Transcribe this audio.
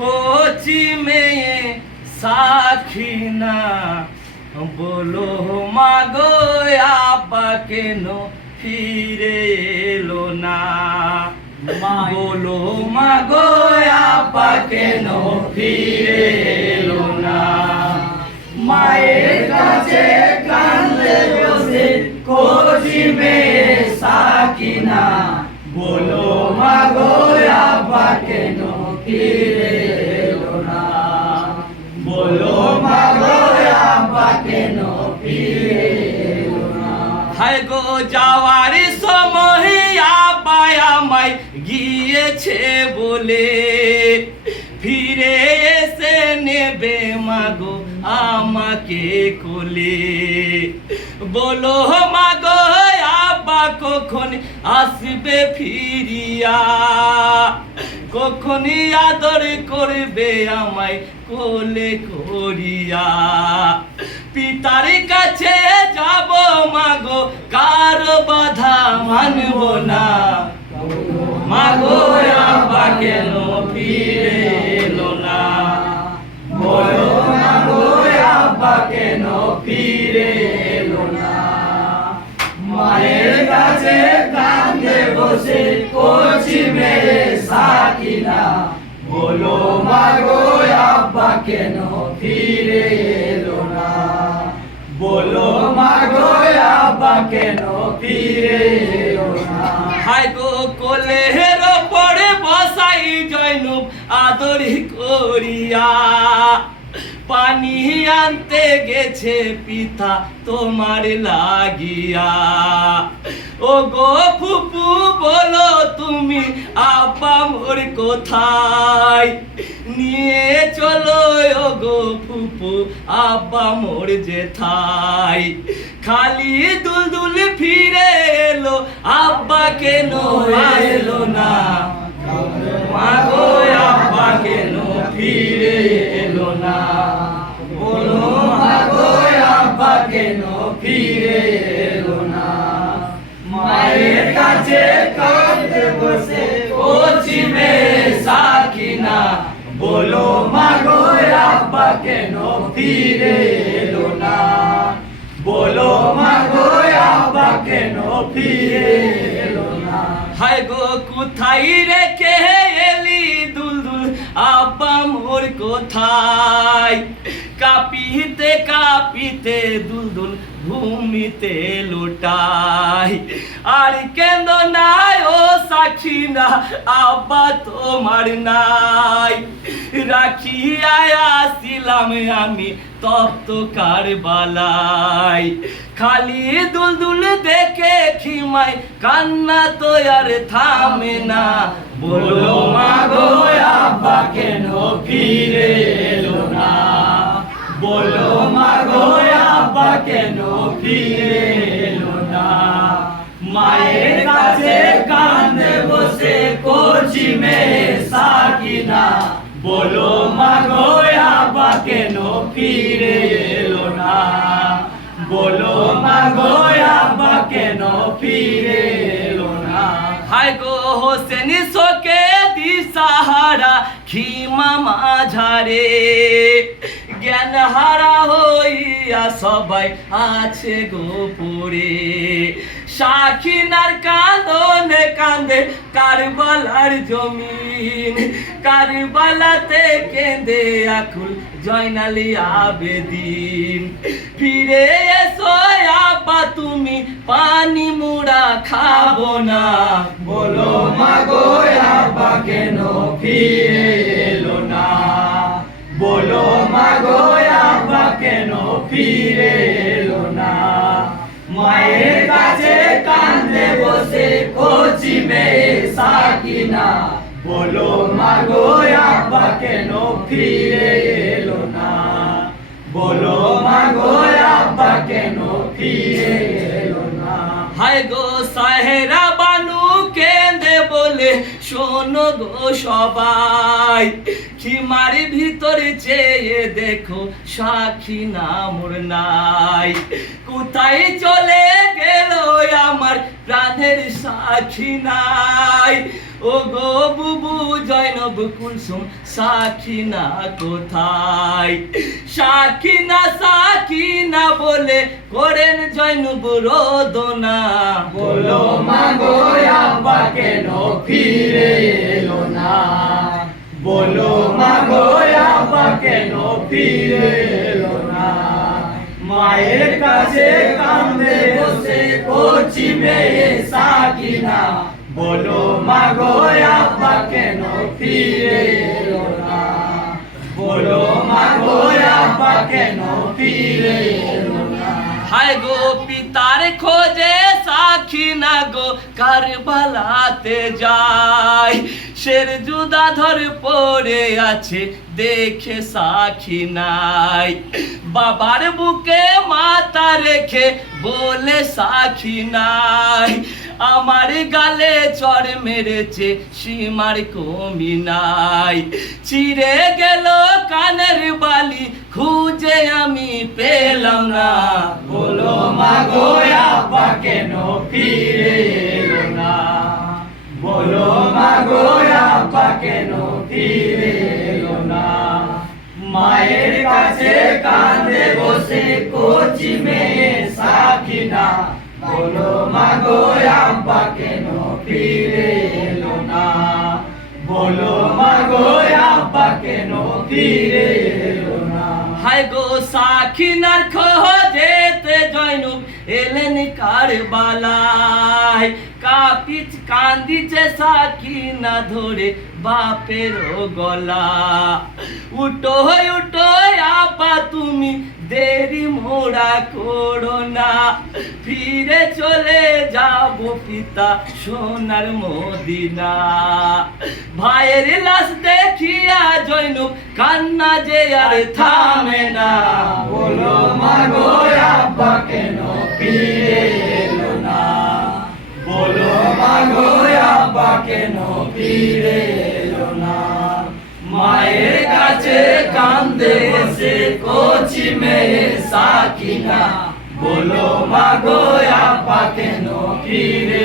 কোচি মেয়ে সাখিনা বলো মাগো আব্বা কেন ফিরে এলো না বলো মাগো আব্বা কেন ফিরে এলো না মায়ের কাছে কান্দে বসে কোচি মেয়ে সাকিনা বলো মাগো আব্বা কেন ফিরে এলো না বলো মাগো আব্বা কেন ফিরে এলো না হায় গো যাওয়ার সময় আব্বা আমায় গিয়েছে বলে ফিরে এসে নেবে মাগো আমাকে কোলে বলো মাগো আব্বা কখন আসবে ফিরিয়া কখন আদর করবে আমায় কোলে করিয়া পিতার কাছে যাব মাগো কার বাধা মানব না মাগো আব্বা কেন ফিরে এলো না বলো মাগো আব্বা কেন ফিরে এলো না মায়ের কাছে কান্দে বসে কোচি মেয়ে সাকিনা বলো মাগো আব্বা কেন ফিরে এলো না বলো মাগো আব্বা কেন ফিরে এলো না হায় গো কোলের পড়ে বসাই জয়নুব আদরি করিয়া পানি আনতে গেছে পিতা তোমার লাগিয়া ও গো ফুপু বলো তুমি আব্বা মোর কোথায় নিয়ে চলো ও গো ফুপু আব্বা মোর যেথায় খালি দুলদুল ফিরে এলো আব্বা কেন এলো না মাগো আব্বা কেন ফিরে এলো না বলো মাগো আব্বা কেন ফিরে এলো না মায়ের কাছে কাঁদতে বসে কোচি মেয়ে সাকিনা বলো মাগো আব্বা কেন ফিরে এলো না বলো মাগো আব্বা কেন ফিরে এলো না হায় গো কোথায় রেখে এলি দুলদুল আব্বা মোর কোথায় কাঁপিতে কাঁপিতে দুলদুল ভূমিতে লুটাই আর কেন নাই ও সাকিনা আব্বা তোমার নাই রাখিয়া আসিলাম আমি তপ্ত কারবালাই খালি দুলদুল দেখে খিমাই কান্না তো আর থামে না বলো মাগো আব্বা কেন ফিরে এলো না বলো মাগো আব্বা কেন ফিরে এলো না মায়ের কাছে কান্দে বসে কোচি মেয়ে সাকিনা বলো মাগো আব্বা কেন ফিরে এলো না বলো মাগো আব্বা কেন ফিরে এলো না হায় গো হোসেন শোকে দিশাহারা খিমা মাঝারে জ্ঞান হারা হইয়া সবাই আছে গোপরে সাকিনার কাঁদনে কান্দে কারবালার জমিন কারবালাতে কেঁদে আকুল জয়নালি আবেদিন ফিরে এসো আব্বা তুমি পানি মুড়া খাবো না বলো মাগো আব্বা কেন ফিরে এলো না বলো মাগো আব্বা কেন ফিরে এলো না মায়ের কাছে কান্দে বসে কোচি মেয়ে সাকিনা বলো মাগো আব্বা কেন ফিরে এলো না বলো মাগো আব্বা কেন ফিরে এলো না হায় গো সাহেরা বানু কেঁদে বলে শোনো গো সবাই, খিমার ভিতরে চেয়ে দেখো সাখিনা মোর নাই। কোথায় চলে গেল আমার প্রাণের সাখিনাই, ও গো বুবু জয়নব কুলসুম সাখিনা কোথায়? সাখিনা সাখিনা বলে করেন জয়নব রোদনা, বলো মাগো আব্বা কেন ফিরে এলো না, বলো মাগো আব্বা কেন ফিরে এলো না। মায়ের কাছে কান্দে বসে কচি মেয়ে সাকিনা, বলো মাগো আব্বা কেন ফিরে এলো না, বলো মাগো আব্বা কেন ফিরে এলো না। হায় গো পিতার খোঁজে সাখিনা গো কারবালাতে যায়, শের জুদা ধর পড়ে আছে দেখে সাখিনাই। বাবার বুকে মাথা রেখে বলে সাখিনাই, আমার গালে চড় মেরেছে সীমার কমি নাই। ছিঁড়ে গেল কানের বালি খুঁজে আমি পেলাম না, বলো মাগো আব্বা কেন ফিরে এলো না, বলো মাগো আব্বা কেন ফিরে এলো না। মায়ের কাছে কাঁদে বসে কচি মেয়ে সাকিনা, বলো মাগো আব্বা কেন ফিরে এলো না, বলো মাগো আব্বা কেন ফিরে এলো না। হায় গো সাখিনার খোঁজেতে জয়নুব এলেন কারবালায়, কাপিচ কান্দিছে সাখিনা ধরে বাপের গলা। উঠো উঠো আপা তুমি দেরি মোড়া করো না, ফিরে চলে যাব পিতা সোনার মদিনা। ভাইয়ের লাশ দেখিয়া জয়নুব কান্না যে আর থামে না, বলো মাগো আব্বা কেন ফিরে এলো না, বলো মাগো আব্বা কেন ফিরে এলো না। মায়ের কাছে কান্দে বসে কচি মেয়ে সাকিনা, বলো মাগো আব্বা কেন ফিরে